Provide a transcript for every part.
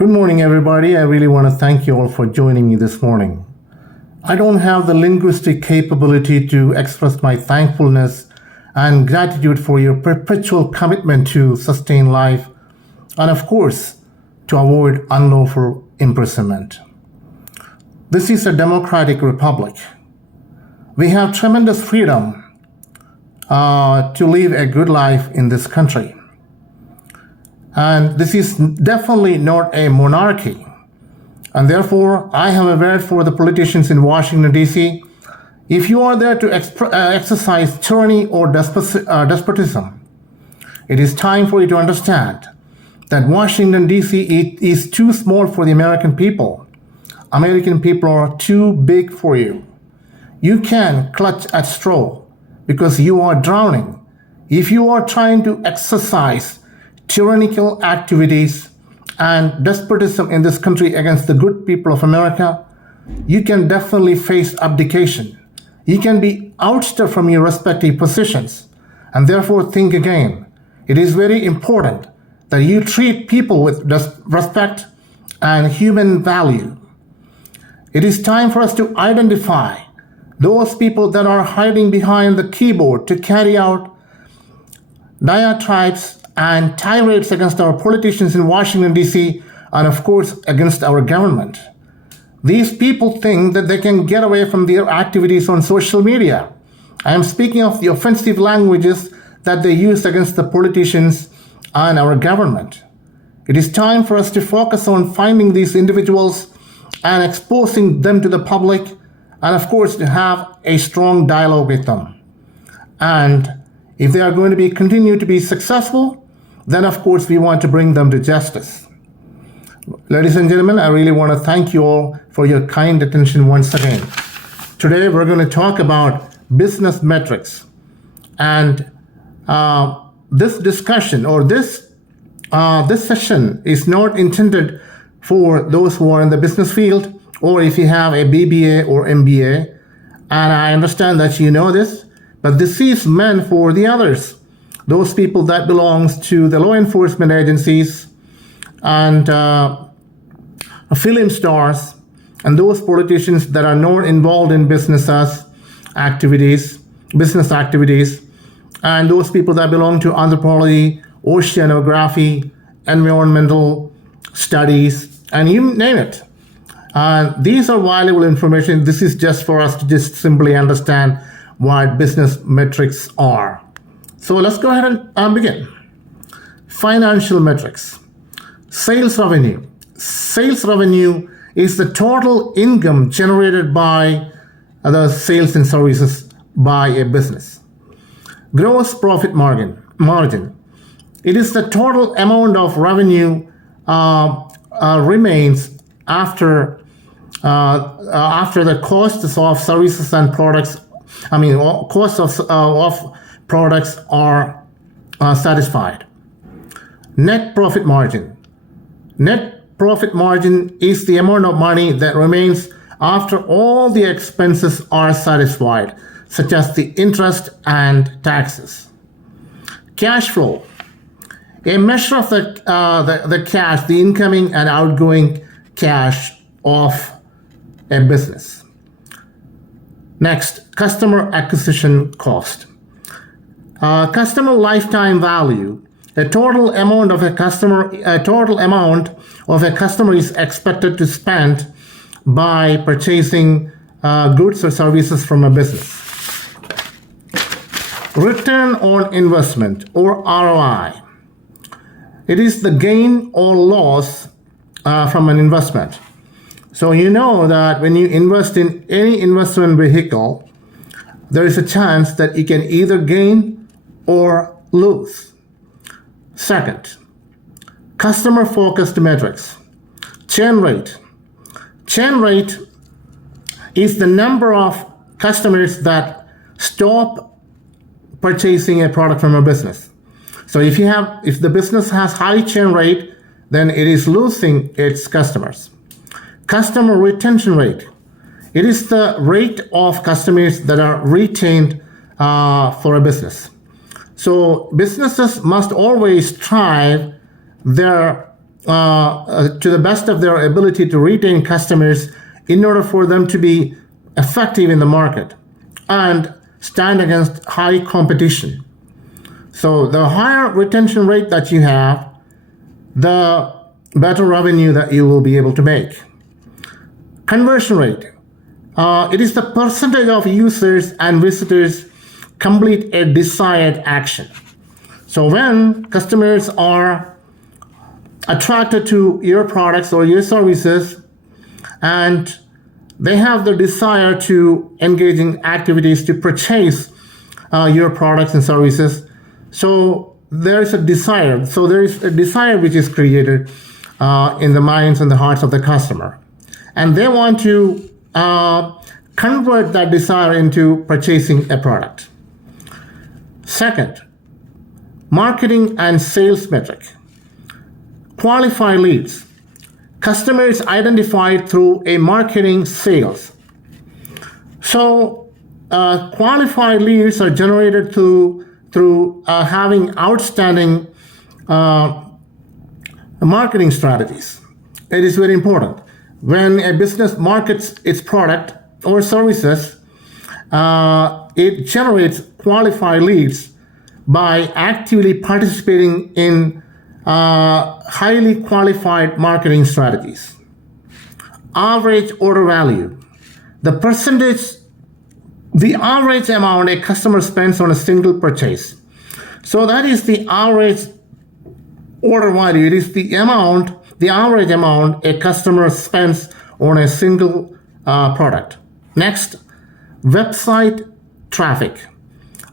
Good morning, everybody. I really want to thank you all for joining me this morning. I don't have the linguistic capability to express my thankfulness and gratitude for your perpetual commitment to sustain life and, of course, to avoid unlawful imprisonment. This is a democratic republic. We have tremendous freedom to live a good life in this country. And this is definitely not a monarchy. And therefore, I have a word for the politicians in Washington, D.C. If you are there to exercise tyranny or despotism, it is time for you to understand that Washington, D.C. is too small for the American people. American people are too big for you. You can clutch at straw because you are drowning. If you are trying to exercise tyrannical activities and despotism in this country against the good people of America, you can definitely face abdication. You can be ousted from your respective positions, and therefore think again. It is very important that you treat people with respect and human value. It is time for us to identify those people that are hiding behind the keyboard to carry out diatribes and tirades against our politicians in Washington, D.C., and of course, against our government. These people think that they can get away from their activities on social media. I am speaking of the offensive languages that they use against the politicians and our government. It is time for us to focus on finding these individuals and exposing them to the public, and of course, to have a strong dialogue with them. And if they are going to continue to be successful, then of course we want to bring them to justice. Ladies and gentlemen, I really want to thank you all for your kind attention once again. Today we're going to talk about business metrics. And this discussion or this session is not intended for those who are in the business field or if you have a BBA or MBA. And I understand that you know this, but this is meant for the others. Those people that belongs to the law enforcement agencies and film stars and those politicians that are not involved in business activities, and those people that belong to anthropology, oceanography, environmental studies, and you name it. These are valuable information. This is just for us to just simply understand what business metrics are. So let's go ahead and begin. Financial metrics. Sales revenue. Sales revenue is the total income generated by the sales and services by a business. Gross profit margin. It is the total amount of revenue remains after the costs of services and products. Costs of products are satisfied. Net profit margin. Net profit margin is the amount of money that remains after all the expenses are satisfied, such as the interest and taxes. Cash flow. A measure of the cash, the incoming and outgoing cash of a business. Next, customer acquisition cost. Customer lifetime value. A total amount of a customer is expected to spend by purchasing goods or services from a business. Return on investment or ROI. It is the gain or loss from an investment. So you know that when you invest in any investment vehicle, there is a chance that you can either gain or lose. Second, customer-focused metrics. Churn rate. Churn rate is the number of customers that stop purchasing a product from a business. So if the business has high churn rate, then it is losing its customers. Customer retention rate. It is the rate of customers that are retained for a business. So businesses must always strive their to the best of their ability to retain customers in order for them to be effective in the market and stand against high competition. So the higher retention rate that you have, the better revenue that you will be able to make. Conversion rate. It is the percentage of users and visitors complete a desired action. So when customers are attracted to your products or your services and they have the desire to engage in activities to purchase your products and services, so there is a desire. So there is a desire which is created in the minds and the hearts of the customer. And they want to convert that desire into purchasing a product. Second, marketing and sales metric. Qualify leads. Customers identified through a marketing sales. So qualified leads are generated through having outstanding marketing strategies. It is very important. When a business markets its product or services, it generates qualified leads by actively participating in highly qualified marketing strategies. Average order value. The average amount a customer spends on a single purchase. So that is the average order value. It is the average amount a customer spends on a single product. Next, website traffic.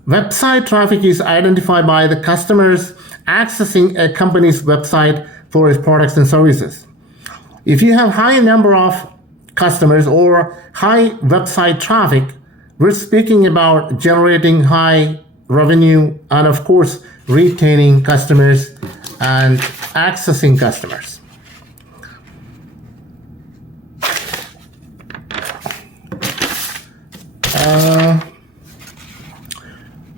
Website traffic is identified by the customers accessing a company's website for its products and services. If you have high number of customers or high website traffic, we're speaking about generating high revenue and, of course, retaining customers and accessing customers.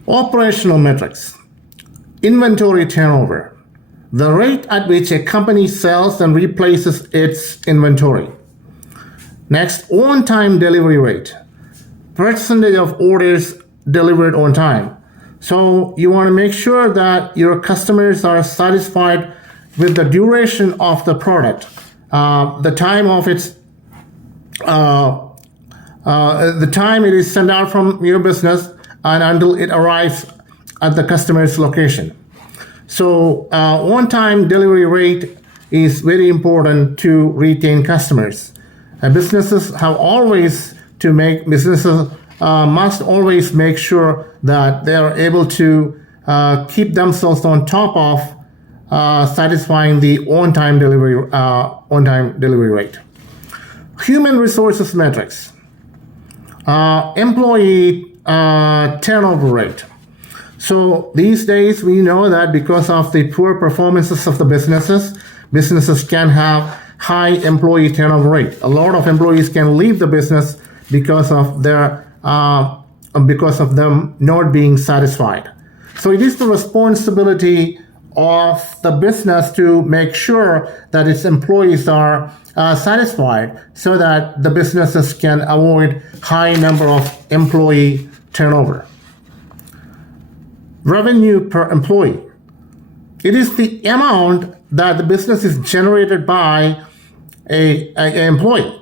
Operational metrics. Inventory turnover. The rate at which a company sells and replaces its inventory. Next, on-time delivery rate. Percentage of orders delivered on time. So you want to make sure that your customers are satisfied with the duration of the product, the time of its, the time it is sent out from your business and until it arrives at the customer's location. So on-time delivery rate is very important to retain customers. Businesses must always make sure that they are able to keep themselves on top of satisfying the on-time delivery rate. Human resources metrics. Employee turnover rate. So these days we know that because of the poor performances of the businesses can have high employee turnover rate. A lot of employees can leave the business because of them not being satisfied. So it is the responsibility of the business to make sure that its employees are satisfied so that the businesses can avoid high number of employee turnover. Revenue per employee. It is the amount that the business is generated by an employee.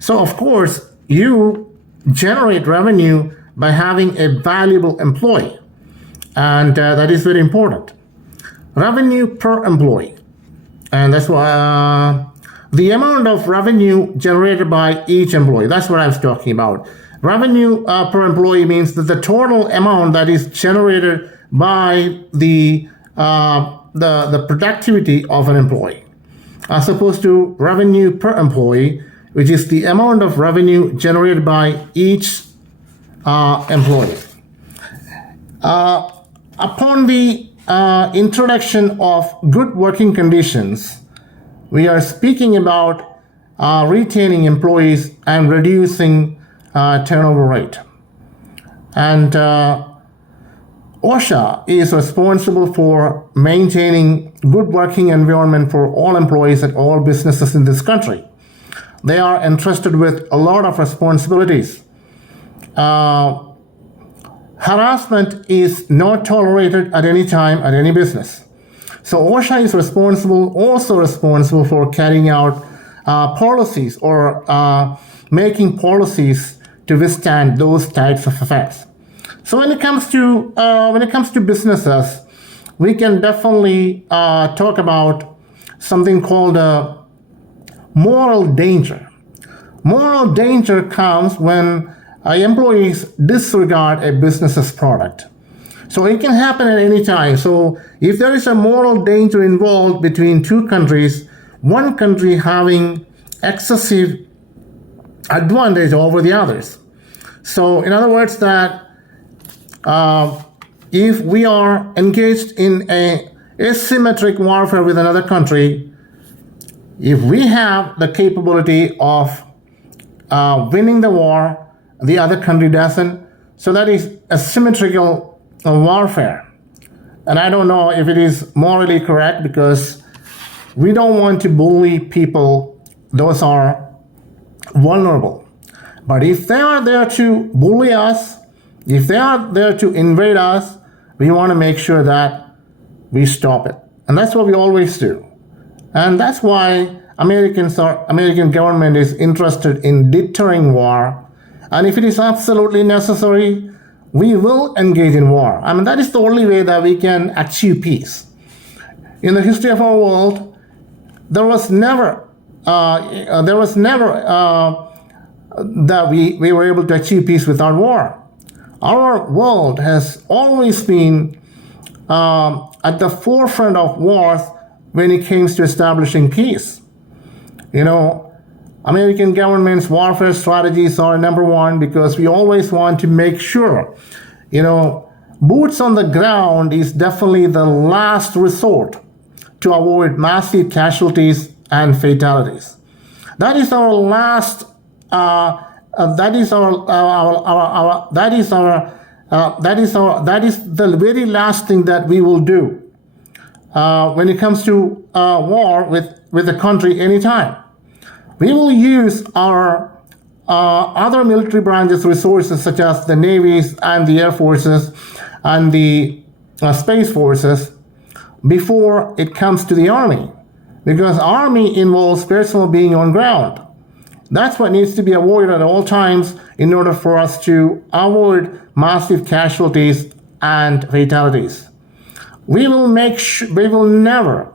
So of course, you generate revenue by having a valuable employee, and that is very important. Revenue per employee, and that's why the amount of revenue generated by each employee. That's what I was talking about. Revenue per employee means that the total amount that is generated by the productivity of an employee, as opposed to revenue per employee, which is the amount of revenue generated by each employee. Upon the introduction of good working conditions, we are speaking about retaining employees and reducing turnover rate. And OSHA is responsible for maintaining good working environment for all employees at all businesses in this country. They are entrusted with a lot of responsibilities. Harassment is not tolerated at any time at any business. So OSHA is also responsible for carrying out policies or making policies to withstand those types of effects. So when it comes to businesses, we can definitely talk about something called moral danger. Moral danger comes when employees disregard a business's product. So it can happen at any time. So if there is a moral danger involved between two countries, one country having excessive advantage over the others. So in other words, that if we are engaged in a asymmetric warfare with another country, if we have the capability of winning the war, the other country doesn't, so that is asymmetrical warfare. And I don't know if it is morally correct, because we don't want to bully people. Those are vulnerable. But if they are there to bully us, if they are there to invade us, we want to make sure that we stop it. And that's what we always do. And that's why American government is interested in deterring war. And if it is absolutely necessary, we will engage in war. I mean, that is the only way that we can achieve peace. In the history of our world, there was never that we were able to achieve peace without war. Our world has always been at the forefront of wars when it comes to establishing peace. You know, American government's warfare strategies are number one, because we always want to make sure, boots on the ground is definitely the last resort to avoid massive casualties and fatalities. That is our last. That is the very last thing that we will do when it comes to war with a country anytime. We will use our other military branches' resources, such as the navies and the air forces and the space forces, before it comes to the army, because army involves personnel being on ground. That's what needs to be avoided at all times in order for us to avoid massive casualties and fatalities. We will never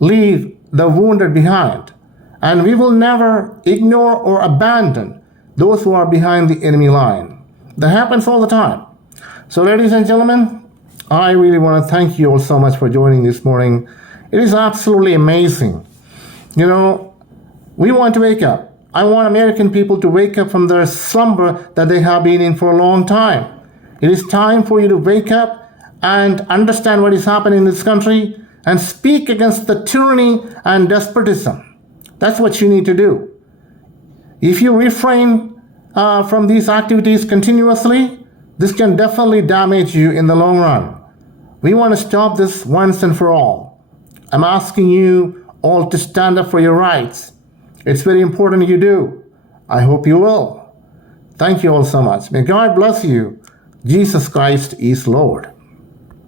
leave the wounded behind, and we will never ignore or abandon those who are behind the enemy line. That happens all the time. So, ladies and gentlemen, I really want to thank you all so much for joining this morning. It is absolutely amazing. We want to wake up. I want American people to wake up from their slumber that they have been in for a long time. It is time for you to wake up and understand what is happening in this country and speak against the tyranny and despotism. That's what you need to do. If you refrain from these activities continuously, this can definitely damage you in the long run. We want to stop this once and for all. I'm asking you all to stand up for your rights. It's very important you do. I hope you will. Thank you all so much. May God bless you. Jesus Christ is Lord.